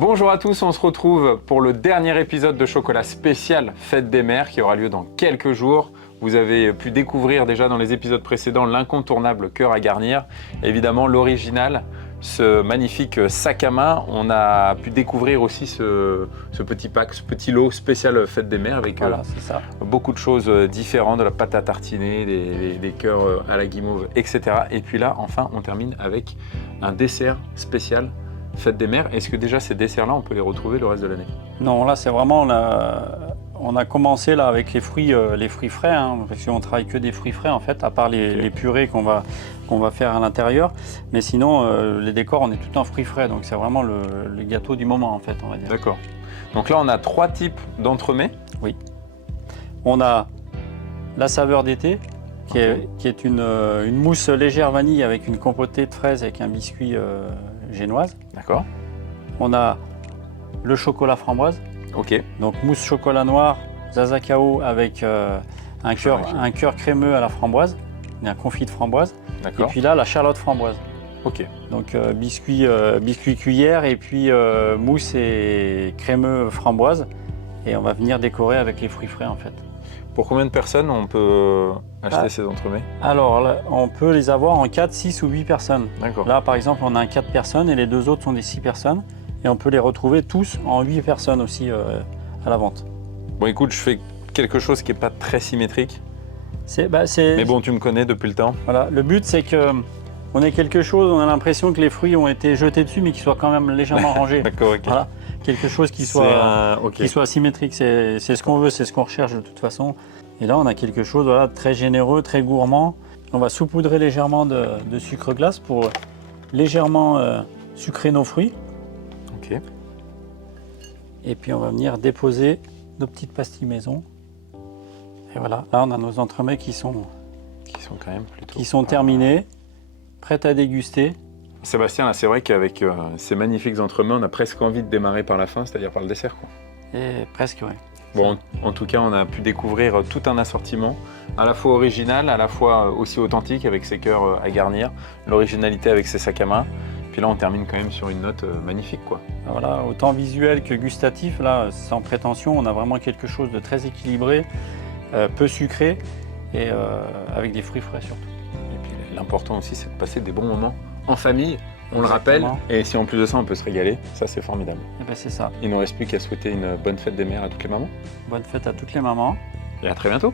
Bonjour à tous, on se retrouve pour le dernier épisode de Chocolat spécial Fête des Mères qui aura lieu dans quelques jours. Vous avez pu découvrir déjà dans les épisodes précédents l'incontournable cœur à garnir, évidemment l'original, ce magnifique sac à main. On a pu découvrir aussi ce petit pack, ce petit lot spécial Fête des Mères avec c'est ça. beaucoup de choses différentes, de la pâte à tartiner, des cœurs à la guimauve, etc. Et puis là, enfin, on termine avec un dessert spécial Fête des Mères. Est-ce que déjà ces desserts-là, on peut les retrouver le reste de l'année? Non, là c'est vraiment, on a commencé là avec les fruits frais, hein, parce qu'on travaille que des fruits frais en fait, à part les purées qu'on va faire à l'intérieur. Mais sinon, les décors, on est tout en fruits frais, donc c'est vraiment le gâteau du moment en fait, on va dire. D'accord. Donc là, on a 3 types d'entremets. Oui. On a la saveur d'été, qui est une mousse légère vanille avec une compotée de fraises avec un biscuit génoise. D'accord. On a le chocolat framboise. Ok. Donc mousse chocolat noir, zaza cao avec un cœur crémeux à la framboise, un confit de framboise. D'accord. Et puis là, la charlotte framboise. Ok. Donc biscuit cuillère et puis mousse et crémeux framboise. Et on va venir décorer avec les fruits frais en fait. Pour combien de personnes on peut acheter ces entremets? Alors, là, on peut les avoir en 4, 6 ou 8 personnes. D'accord. Là, par exemple, on a un 4 personnes et les deux autres sont des 6 personnes. Et on peut les retrouver tous en 8 personnes aussi à la vente. Bon, écoute, je fais quelque chose qui n'est pas très symétrique. Mais bon, tu me connais depuis le temps. Voilà, le but, c'est qu'on ait quelque chose, on a l'impression que les fruits ont été jetés dessus, mais qu'ils soient quand même légèrement rangés. D'accord, ok. Voilà, quelque chose qui soit symétrique. C'est ce qu'on veut, c'est ce qu'on recherche de toute façon. Et là, on a quelque chose de très généreux, très gourmand. On va saupoudrer légèrement de sucre glace pour légèrement sucrer nos fruits. Ok. Et puis, on va venir déposer nos petites pastilles maison. Et voilà, là, on a nos entremets qui sont quand même plutôt... Qui sont terminés, prêts à déguster. Sébastien, là, c'est vrai qu'avec ces magnifiques entremets, on a presque envie de démarrer par la fin, c'est-à-dire par le dessert, quoi. Et presque, oui. Bon, en tout cas, on a pu découvrir tout un assortiment, à la fois original, à la fois aussi authentique avec ses cœurs à garnir, l'originalité avec ses sacs à main. Puis là, on termine quand même sur une note magnifique, quoi. Voilà, autant visuel que gustatif, là, sans prétention, on a vraiment quelque chose de très équilibré, peu sucré et avec des fruits frais surtout. Et puis l'important aussi, c'est de passer des bons moments en famille. On le rappelle, et si en plus de ça on peut se régaler, ça c'est formidable. Et ben c'est ça. Il ne nous reste plus qu'à souhaiter une bonne fête des mères à toutes les mamans. Bonne fête à toutes les mamans. Et à très bientôt.